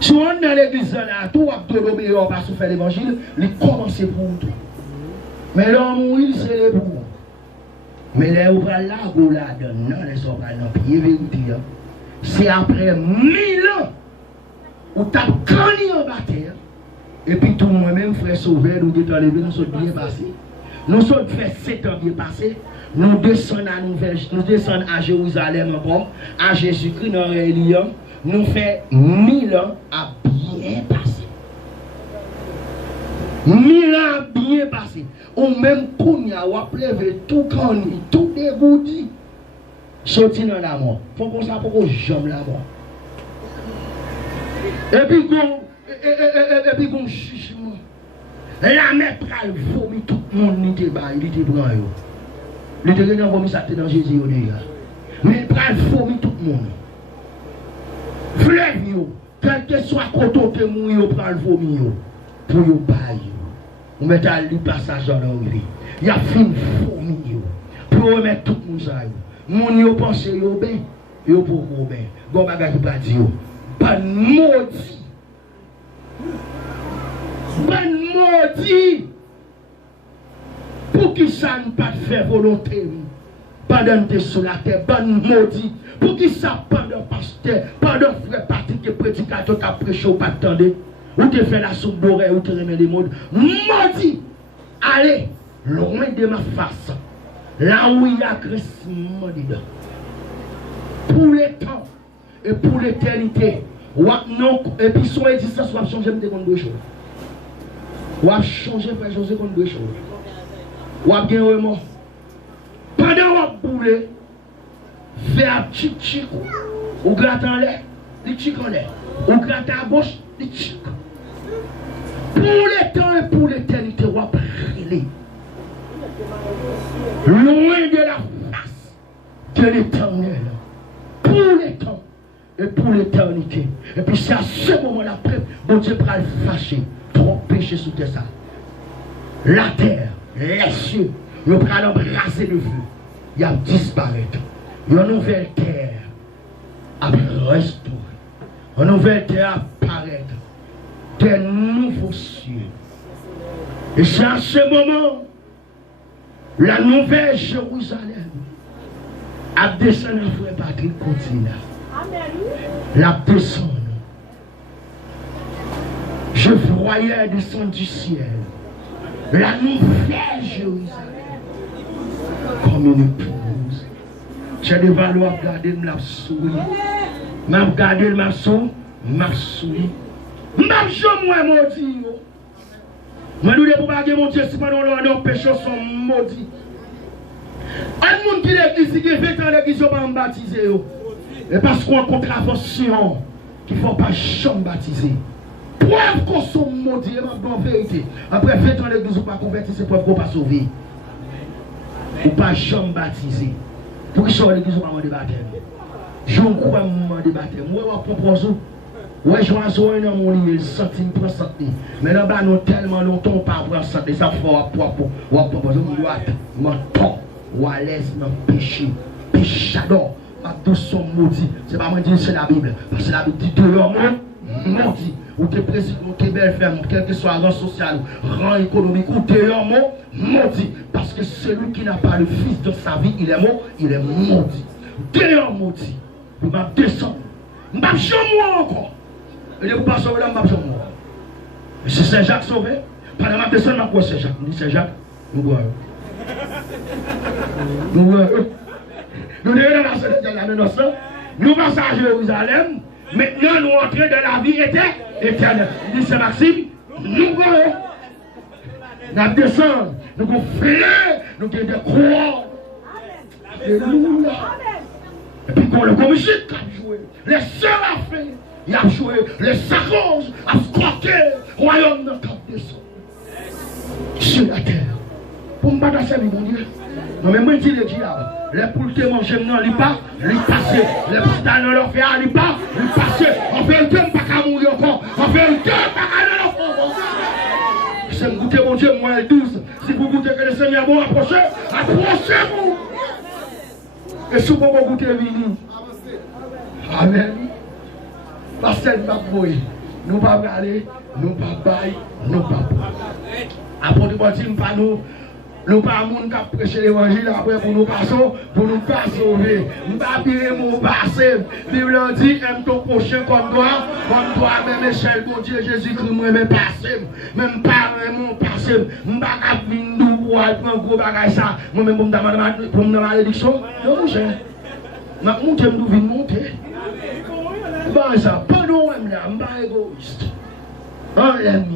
Si on est dans l'église, là, tout va te l'obéir parce que faire l'évangile, il commence pour vous. Mais l'homme mourit, c'est pour vous. Mais les ouvrages là, vous là, non, les ouvrages là, pied vérité. C'est après 1000 ans où tu as gagné en bataille. Et puis tout moi-même, frère Sauveur, nous sommes enlevés, nous sommes bien passés. Nous sommes fait 7 ans bien passés. Nous descendons à Jérusalem encore, à Jésus-Christ dans Lyon. Nous faisons 1000 ans à bien passer. 1000 ans à bien passer. Ou même qu'on y a plevé tout connu, tout dégoûté. Sorti dans la mort. Faut qu'on sache pourquoi j'aime la mort. Et puis qu'on jugement. La mère pral vomi tout le monde il était bas, il était blanc. Il était vomi ça dans Jésus déjà. Mais il pral vomi tout le monde. Fleuve yo, quel que soit côté que mou yo pral vomi yo pour yo bail. On met à lui passage dans l'envie. Il y a fin vomi yo. Pour remettre tout le monde ça yo. Moun yo pense yo ben, yo pour ben. Gon bagage pas di yo. Ban maudit. Ban maudit. Pour qui ça ne pas faire volonté. Pendant que sur la terre, ban maudit. Pour qui ça pendant pasteur, pendant frère parti que prédicateur qui a prêché ou pas attendre. Ou te fait la soupe d'oreille ou te remet les modes. Maudit. Allez, loin de ma face. Là où il y a Christ dedans. Pour le temps et pour l'éternité. Et puis son existence va changer de deux choses. Va changer pour changer contre deux choses. Va bien vraiment. Pendant qu'on boule, faire un petit chic, ou gratte en l'air, les chic en l'air. Ou gratte à gauche, les chic. Pour le temps et pour l'éternité, on va briller. Loin de la face de l'éternel. Pour le temps et pour l'éternité. Et puis c'est à ce moment-là, bon Dieu va le fâcher. Trop péché sous terre ça. La terre, les cieux, il va l'embrasser le feu. Il va disparaître. Une nouvelle terre à restaurer. Une nouvelle terre à apparaître. Des nouveaux cieux. Et c'est à ce moment la nouvelle Jérusalem À descendre, frère Patrick, continue. La descendre. Je voyais descendre du ciel la nouvelle Jérusalem comme une épouse. J'ai des valeurs à regarder, je souris. Je regarde, je souris. Je suis maudit. Je ne sais pas si mon Dieu, si nos péchés sont maudits. Un monde qui est l'église, qui est fait dans l'église, ne pas baptiser. Et parce qu'on a une contravention qu'il ne faut pas jamais baptiser. Preuve qu'on sont maudits, en vérité. Après 20 ans l'église, on ne pas convertir, c'est preuve qu'on ne pas sauver. Ou pas jamais baptiser. Pour qu'ils soient l'église, on ne pas baptiser. Je crois que je vais baptiser. Moi, je propose. Ouais, je vois sur un homme, il centime pour santé. Mais là-bas, nous tellement longtemps pas pour santé. Ça fait ou à proposer, on doit menton, ou à l'aise dans le péché. Péchador, pas tous sont maudits. C'est pas moi qui dis, c'est la Bible. Parce que la Bible dit de l'homme maudit. Ou t'es président, ou t'es belle femme, quel que soit rang social, rang économique, ou t'es l'homme maudit. Parce que celui qui n'a pas le fils de sa vie, il est mort, il est maudit. T'es l'homme maudit. Il m'a descendu. Je ne vais pas encore. Et vous pas sauver là, je ne vais pas sauver. C'est Saint-Jacques sauvé. Pendant ma descente, je vais Saint-Jacques. Je dis Saint-Jacques, nous voyons. Nous voyons. Nous devons dans la noce. Nous passons à Jérusalem. Maintenant, nous entrons dans la vie éternelle. Il dit Saint-Maxime, nous voyons. Nous descendons. Nous avons frère. Nous avons des croix. Alléluia. Et puis quand le musique a joué, les séraphins, il a joué, les sacoches a scroqué, royaume dans cap de son. Sur la terre. Pour me battre ça, mon Dieu. Non, mais moi, je dis le diable. Les poules qui mangent, non, ils pas, ils passent. Les poules dans leur fer, ils pas, ils passent. On fait un temps, pas qu'à mourir encore. On fait un temps, pas qu'à leur faire. Si vous goûtez, mon Dieu, moi, et 12. Si vous goûtez que le Seigneur vous approchez, approchez-vous. Et si vous goûtez, vini. Amen. Parce que nous ne pouvons pas aller, nous ne pouvons pas aller, nous ne pouvons pas. Après, nous ne pas nous. Nous ne pouvons pas prêcher l'évangile après pour nous passer, pour nous pas sauver. Nous ne pouvons pas passer. La Bible dit, aime ton prochain comme toi, même échelle, mon Dieu Jésus-Christ, moi, même passer. Même pas, même passer. Je ne peux pas venir pour aller prendre un gros bagage ça. Moi-même, pour me demander ma malédiction. Non, mon cher. Je vais monter. Bah ça, pas nous même là, je ne suis pas égoïste. On l'aime.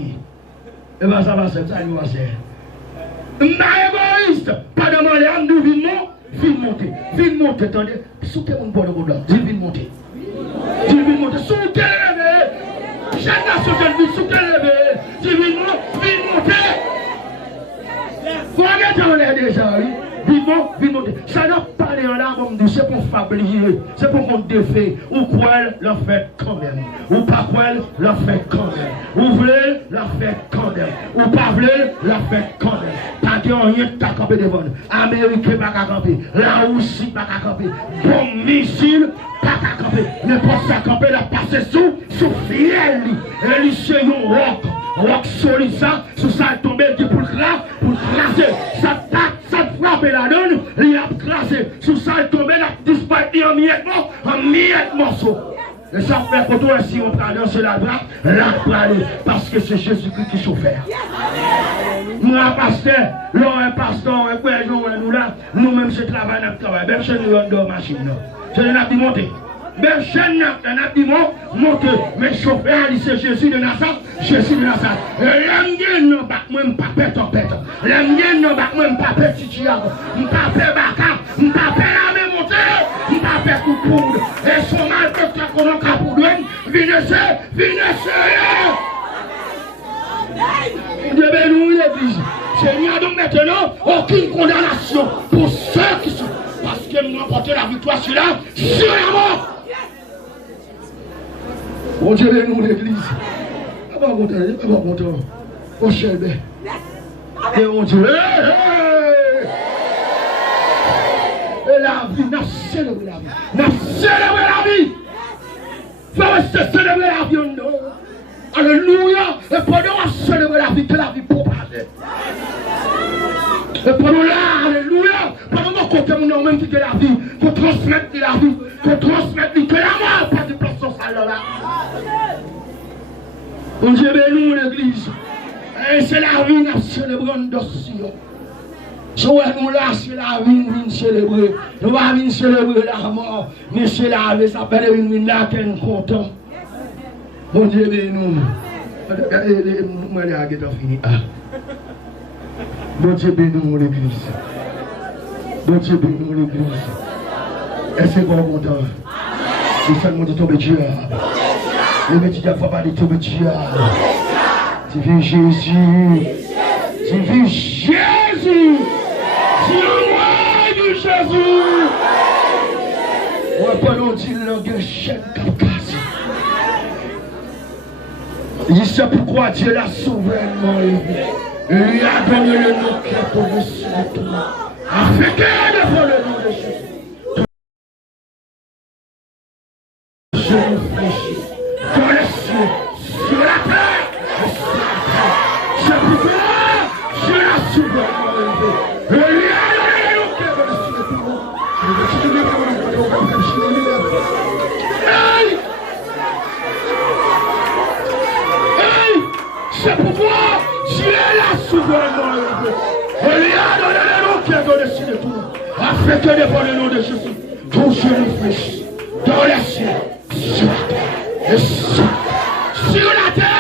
Et bien ça va se faire, ça va se faire. Je ne suis pas égoïste. Pas demander à nous vite monter. Vite monter, attendez. Sous quel monde pour le boulot? Dis vite monter. Dis vite monter. Sous quel levé? Chaque nation de vie, sous quel levé? Dis vite monter. Vous regardez, on est déjà, oui. Vite monter. Ça n'a pas parlé en l'arbre, c'est pour fabriquer, c'est pour qu'on défait. Ou quoi, l'en fait quand même. Ou pas quoi, l'en fait quand même. Ou voulez, l'en fait quand même. Ou pas voulez, l'en fait quand même. Pas que rien de ta camper devant. Américain pas qu'à camper. La Russie pas qu'à camper. Bon missile pas qu'à camper. N'importe quoi camper, la passer sous fiel. Et lui, c'est un rock solide ça, sous ça tombé pour classer. Ça frappe la donne, il a crassé. Sous ça, il tombé, il a disparu en miettes morceaux. Et ça fait pour toi, si on prend danser la droite, parce que c'est Jésus-Christ qui chauffeur. Moi, pasteur, un pasteur, nous là, nous-mêmes, c'est travail, même chez nous, on dort machine. C'est un abdi monté. Même chaîne, un abdi monté. Mais chauffeur, c'est Jésus de Nazareth. Jésus de Nazareth. L'homme non pas moi, pas pète en pète. L'homme non pas moi, pas petit diable. Pas pète baka. Pas pète la même montée. Pas pète coup de poudre. Et son mal que qu'on a capoué. Vinez-se. Nous devons l'église. Seigneur, donc maintenant, aucune condamnation pour ceux qui sont. Parce que nous remportons la victoire sur la mort. Bon Dieu, nous l'église. Pas content. Oh Shelby. Et on dit, et la vie, nous célébrons la vie. Nous célébrons la vie. Il faut rester célébrer la vie. Alléluia. Et pendant qu'on célèbre la vie, que la vie propage. Et pendant là, alléluia. Pendant qu'on compte mon nom même qui est la vie, qu'on transmet Bon Dieu, bénis l'église. Et c'est la vie, nous célébrons dossier. Si nous là, c'est la vie, nous célébrer. Nous ne venons célébrer la mort, mais c'est la vie, ça peut être une là qui est content. Bon Dieu, bénis nous. Moi, je vais fini. Bon Dieu, bénis nous l'église. Bon Dieu, bénis nous l'église. Est-ce que vous êtes content? C'est seulement de tomber Dieu. Le métier de la foi, pas de tomber Dieu. Tu vis Jésus. Tu vis Jésus. Tu es de Jésus. On va nous dire langue chaîne casse. Il sait pourquoi Dieu l'a souverainement élevé. Il lui a donné le nom qui est au-dessus de tout. Afin que devant le nom de Jésus. Je réfléchis dans les cieux, sur la terre, et sur la terre. C'est pourquoi je la souverainement élevé. Et lui a donné le nom qui est au-dessus de tout. C'est pourquoi Dieu l'a souverainement élevé. Et lui a donné le nom qui est au-dessus de tout. Afin que devant le nom de Jésus, tout je réfléchis dans les cieux, sur la terre, et sur la terre.